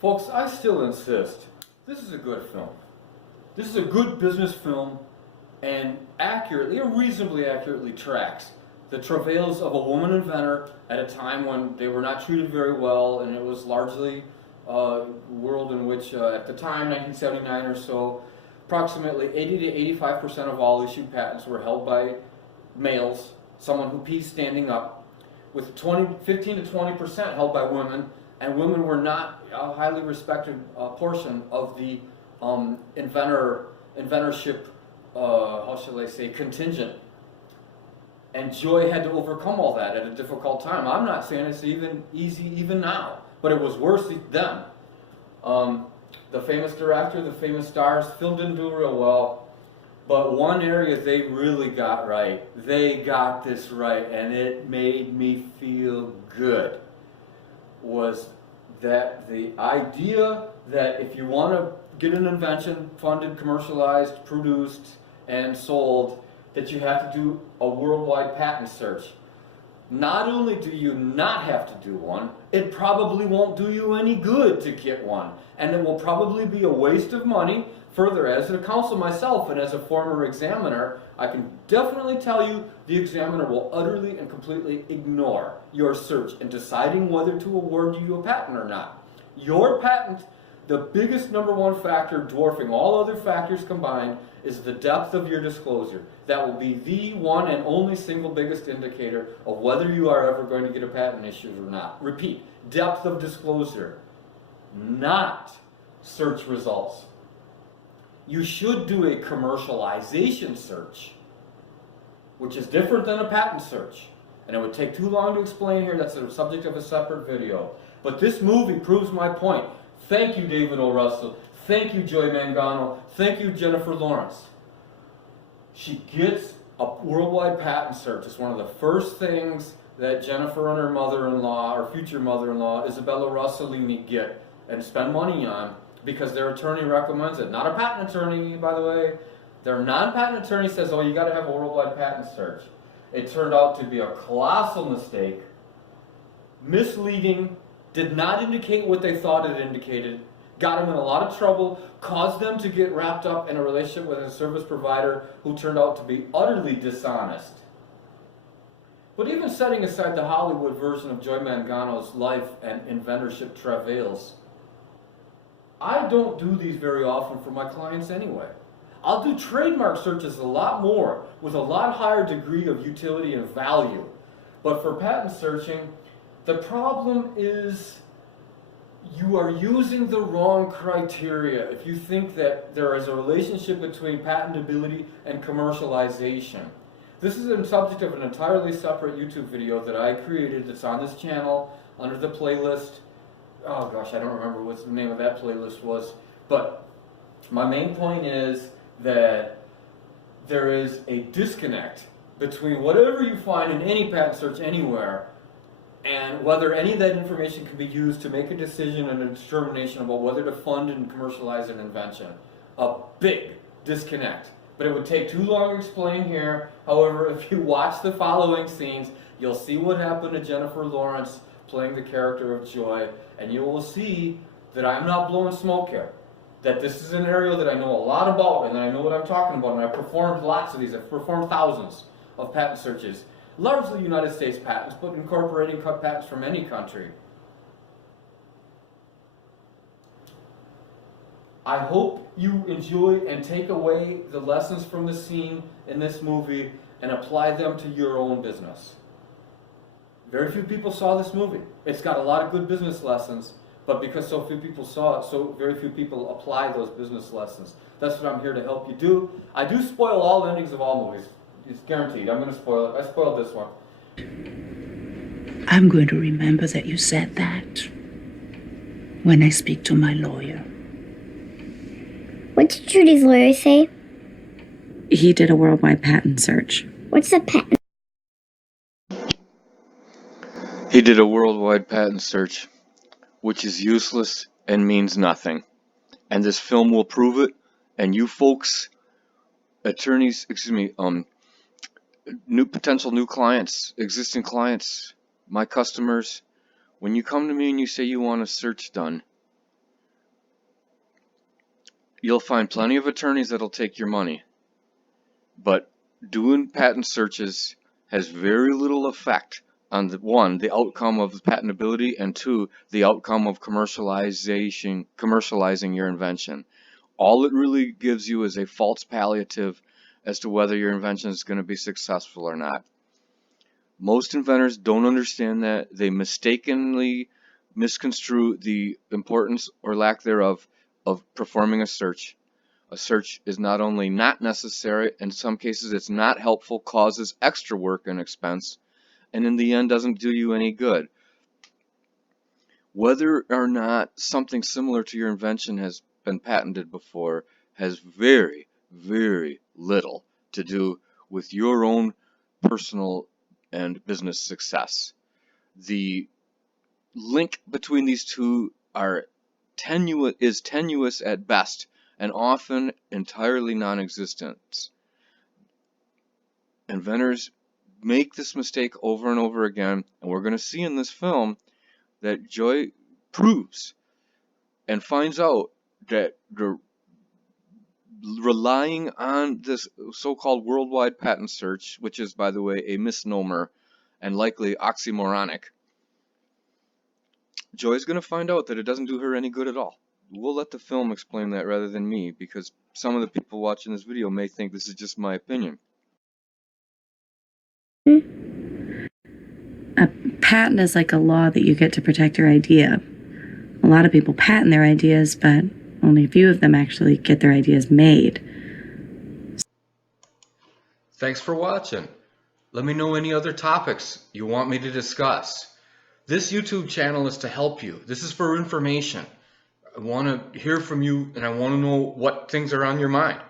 Folks, I still insist, this is a good film. This is a good business film and accurately, or reasonably accurately, tracks the travails of a woman inventor at a time when they were not treated very well, and it was largely a world in which, at the time, 1979 or so, approximately 80 to 85% of all issued patents were held by males, someone who pees standing up, with 15 to 20% held by women, and women were not a highly respected portion of the inventorship, how shall I say, contingent. And Joy had to overcome all that at a difficult time. I'm not saying it's even easy even now, but it was worse then. The famous director, the famous stars, the film didn't do real well, but one area they really got right, they got this right, and it made me feel good, was that the idea that if you want to get an invention funded, commercialized, produced, and sold, that you have to do a worldwide patent search. Not only do you not have to do one, it probably won't do you any good to get one. And it will probably be a waste of money. Further, as a counsel myself and as a former examiner, I can definitely tell you the examiner will utterly and completely ignore your search in deciding whether to award you a patent or not. Your patent, the biggest number one factor dwarfing all other factors combined, is the depth of your disclosure. That will be the one and only single biggest indicator of whether you are ever going to get a patent issued or not. Repeat, depth of disclosure, not search results. You should do a commercialization search, which is different than a patent search. And it would take too long to explain here. That's the subject of a separate video. But this movie proves my point. Thank you, David O. Russell. Thank you, Joy Mangano. Thank you, Jennifer Lawrence. She gets a worldwide patent search. It's one of the first things that Jennifer and her mother-in-law, or future mother-in-law, Isabella Rossellini, get and spend money on because their attorney recommends it. Not a patent attorney, by the way. Their non-patent attorney says, oh, you got to have a worldwide patent search. It turned out to be a colossal mistake, misleading, did not indicate what they thought it indicated, got them in a lot of trouble, caused them to get wrapped up in a relationship with a service provider who turned out to be utterly dishonest. But even setting aside the Hollywood version of Joy Mangano's life and inventorship travails, I don't do these very often for my clients anyway. I'll do trademark searches a lot more, with a lot higher degree of utility and value. But for patent searching, the problem is you are using the wrong criteria if you think that there is a relationship between patentability and commercialization. This is the subject of an entirely separate YouTube video that I created that's on this channel under the playlist. Oh gosh, I don't remember what the name of that playlist was. But my main point is that there is a disconnect between whatever you find in any patent search anywhere and whether any of that information can be used to make a decision and a determination about whether to fund and commercialize an invention. A big disconnect. But it would take too long to explain here. However, if you watch the following scenes, you'll see what happened to Jennifer Lawrence playing the character of Joy, and you will see that I'm not blowing smoke here. That this is an area that I know a lot about, and that I know what I'm talking about, and I've performed lots of these. I've performed thousands of patent searches. Largely United States patents, but incorporating cut patents from any country. I hope you enjoy and take away the lessons from the scene in this movie and apply them to your own business. Very few people saw this movie. It's got a lot of good business lessons, but because so few people saw it, so very few people apply those business lessons. That's what I'm here to help you do. I do spoil all endings of all movies. It's guaranteed. I'm going to spoil it. I spoiled this one. I'm going to remember that you said that when I speak to my lawyer. What did Judy's lawyer say? He did a worldwide patent search. What's a patent? He did a worldwide patent search, which is useless and means nothing. And this film will prove it. And you folks, attorneys, potential new clients, existing clients, my customers, when you come to me and you say you want a search done, you'll find plenty of attorneys that'll take your money, but doing patent searches has very little effect on the outcome of the patentability, and two, the outcome of commercializing your invention. All it really gives you is a false palliative as to whether your invention is going to be successful or not. Most inventors don't understand that. They mistakenly misconstrue the importance or lack thereof of performing a search. A search is not only not necessary, in some cases it's not helpful, causes extra work and expense, and in the end doesn't do you any good. Whether or not something similar to your invention has been patented before has very, very little to do with your own personal and business success. The link between these two is tenuous at best, and often entirely non-existent. Inventors make this mistake over and over again, and we're going to see in this film that Joy proves and finds out that relying on this so-called worldwide patent search, which is, by the way, a misnomer and likely oxymoronic, Joy's going to find out that it doesn't do her any good at all. We'll let the film explain that rather than me, because some of the people watching this video may think this is just my opinion. A patent is like a law that you get to protect your idea. A lot of people patent their ideas, but only a few of them actually get their ideas made. Thanks for watching. Let me know any other topics you want me to discuss. This YouTube channel is to help you. This is for information. I want to hear from you, and I want to know what things are on your mind.